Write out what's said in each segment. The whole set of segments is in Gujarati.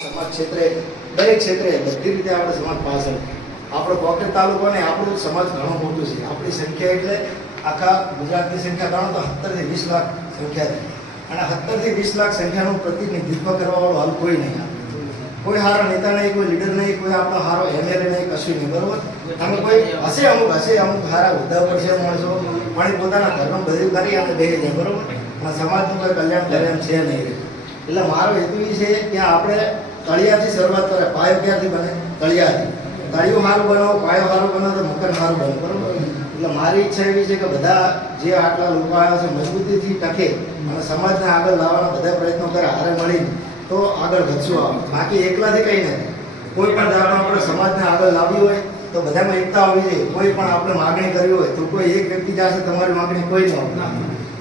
સમાજ ક્ષેત્રે દરેક ક્ષેત્રે બધી રીતે આપણે સમાજ પાછળ આપણો કોકરેજ તાલુકો ને આપણું સમાજ ઘણો મોટું છે. આપણી સંખ્યા એટલે આખા ગુજરાતની સંખ્યા ગણો તો 17 થી 20 લાખ સંખ્યા છે. અને 17 થી 20 લાખ સંખ્યાનું પ્રતિનિધિત્વ કરવાવાળો હાલ કોઈ નહીં. કોઈ સારો નેતા નહીં, કોઈ લીડર નહીં, કોઈ આપણો સારો એમએલએ નહીં, કશું નહીં. બરોબર, અમે કોઈ હશે અમુક સારા હોદ્દા પર છે માણસો, પણ પોતાના ઘરનું બધું કરી અને બેસી જાય. બરોબર, અને સમાજનું કોઈ કલ્યાણ કરે એમ છે નહીં. એટલે મારો હેતુ એ છે કે આપણે તળિયાથી શરૂઆત કરે. પાયો ક્યાંથી બને? તળિયાથી. તળિયું સારું બનાવો, પાયો સારું બનાવો તો મકાન સારું બને. બરોબર, એટલે મારી ઈચ્છા એવી છે કે બધા જે આટલા લોકો આવ્યા છે મજબૂતીથી ટકે અને સમાજને આગળ લાવવાના બધા પ્રયત્નો કરે, હારે મળીને તો આગળ વધશું. આવે બાકી એકલાથી કંઈ નથી. કોઈ પણ જાતનો આપણે સમાજને આગળ લાવવી હોય તો બધામાં એકતા હોવી જોઈએ. કોઈ પણ આપણે માગણી કરવી હોય તો કોઈ એક વ્યક્તિ જશે, તમારી માગણી કોઈ ન હોય.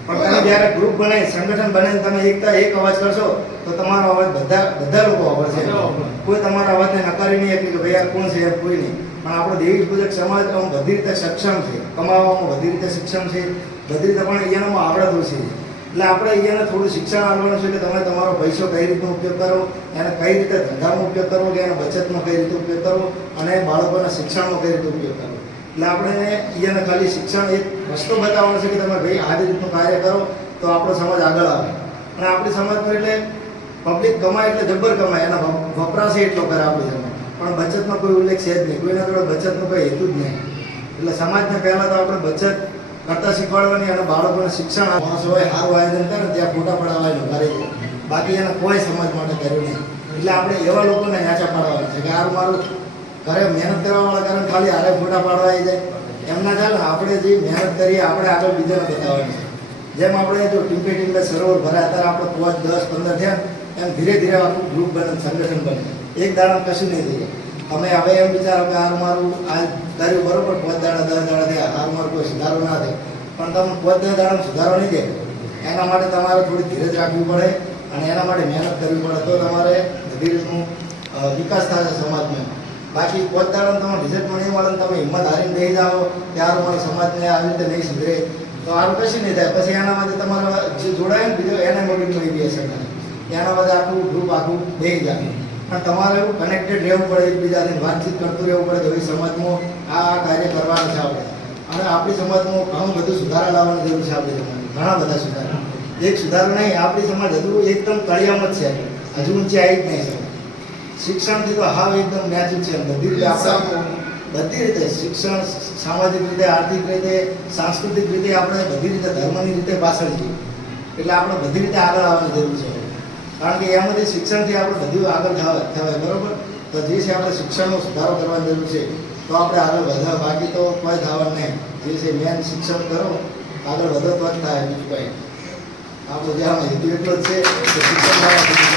પણ તમે જ્યારે ગ્રુપ બને, સંગઠન બને, તમે એકતા એક અવાજ કરશો તો તમારો અવાજ બધા લોકો અવાજ છે. કોઈ તમારા અવાજને નકારી નહીં કે ભાઈ આ કોણ છે, એમ કોઈ નહીં. પણ આપણો દેવી પૂજક સમાજ બધી રીતે સક્ષમ છે, કમાવામાં બધી રીતે સક્ષમ છે, બધી રીતે પણ અહીંયામાં આવડતું છે. એટલે આપણે અહીંયાને થોડું શિક્ષણ આપવાનું છે કે તમે તમારો પૈસો કઈ રીતનો ઉપયોગ કરો, એને કઈ રીતે ધંધામાં ઉપયોગ કરવો, કે એના બચતમાં કઈ રીતે ઉપયોગ કરવો, અને બાળકોના શિક્ષણમાં કઈ રીતે ઉપયોગ કરવો. એટલે આપણે અહીંયાને ખાલી શિક્ષણ એક રસ્તો બતાવવાનો છે કે તમે ભાઈ આ રીતનું કાર્ય કરો તો આપણો સમાજ આગળ આવે. અને આપણી સમાજમાં એટલે પબ્લિક કમાય એટલે જબ્બર કમાય, એના વપરાશ એટલો કરે આપણી સમાજ, પણ બચતમાં કોઈ ઉલ્લેખ છે જ નહીં. કોઈના જોડે બચતનો કોઈ હેતુ જ નહીં. એટલે સમાજને પહેલાં તો આપણે બચત કરતા શીખવાડવાની અને બાળકોને શિક્ષણ માણસો હોય સારું આયોજન કરે ત્યાં ફોટા પડાવવાનું કરી દે. બાકી એને કોઈ સમાજ માટે કર્યું નહીં. એટલે આપણે એવા લોકોને યાચા પાડવાના છે કે આ મારું ઘરે મહેનત કરવાવાળા કારણ ખાલી હારે ફોટા પાડવા આવી જાય એમના ચાલે. આપણે જે મહેનત કરીએ આપણે આગળ બીજાને બતાવવાની છે. જેમ આપણે જો ટીમ્પે સરોવર ભરાય, અત્યારે આપણે 5, 10, 15 થયા, એમ ધીરે ધીરે આખું ગ્રુપ બને, સંગઠન બને. એક દાડા કશું નહીં થઈ જાય. અમે હવે એમ વિચારો કે આ મારું આ કર્યું બરોબર, 5 દાડા 10 દાડા થયા, આ મારું કોઈ સુધારો ના થાય. પણ તમે 5-10 દાડામાં સુધારો નહીં જાય. એના માટે તમારે થોડી ધીરજ રાખવી પડે અને એના માટે મહેનત કરવી પડે તો તમારે બધી રીતનું વિકાસ થાય સમાજમાં. બાકી 5 દાડામાં તમે રિઝલ્ટ નહીં મળે, તમે હિંમત હારીને દઈ જાઓ કે આ મારા સમાજને આવી રીતે નહીં સુધરે તો આરું કશું નહીં થાય. પછી એના માટે તમારા જે જોડાય ને બીજો એને મોટી મળી ગઈ હશે, એના માટે આખું ગ્રુપ આખું દઈ જાય. પણ તમારે એવું કનેક્ટેડ રહેવું પડે, એકબીજાને વાતચીત કરતું રહેવું પડે કે ભાઈ સમાજમાં આ કાર્ય કરવાનું છે આપણે. અને આપણી સમાજમાં ઘણું બધું સુધારા લાવવાની જરૂર છે. આપણી સમાજમાં ઘણા બધા સુધારા, એક સુધારો નહીં. આપણી સમાજ હજુ એકદમ તળિયામાં જ છે, હજુ ઊંચી આવી જ નહીં છે. શિક્ષણથી તો હાવ એકદમ ન્યાચું છે. બધી રીતે આપણે બધી રીતે શિક્ષણ, સામાજિક રીતે, આર્થિક રીતે, સાંસ્કૃતિક રીતે આપણે બધી રીતે ધર્મની રીતે પાછળ છીએ. એટલે આપણે બધી રીતે આગળ આવવાની જરૂર છે. કારણ કે એમાંથી શિક્ષણથી આપણે બધું આગળ થવાય. બરાબર, તો જે છે આપણે શિક્ષણનો સુધારો કરવાની જરૂર છે તો આપણે આગળ વધવા. બાકી તો કોઈ થવાનું નહીં. જે છે મેન શિક્ષણ કરો, આગળ વધો તો જ થાય. બીજું કંઈ આપણું જે આમાં હેતુ એટલો જ છે કે શિક્ષણ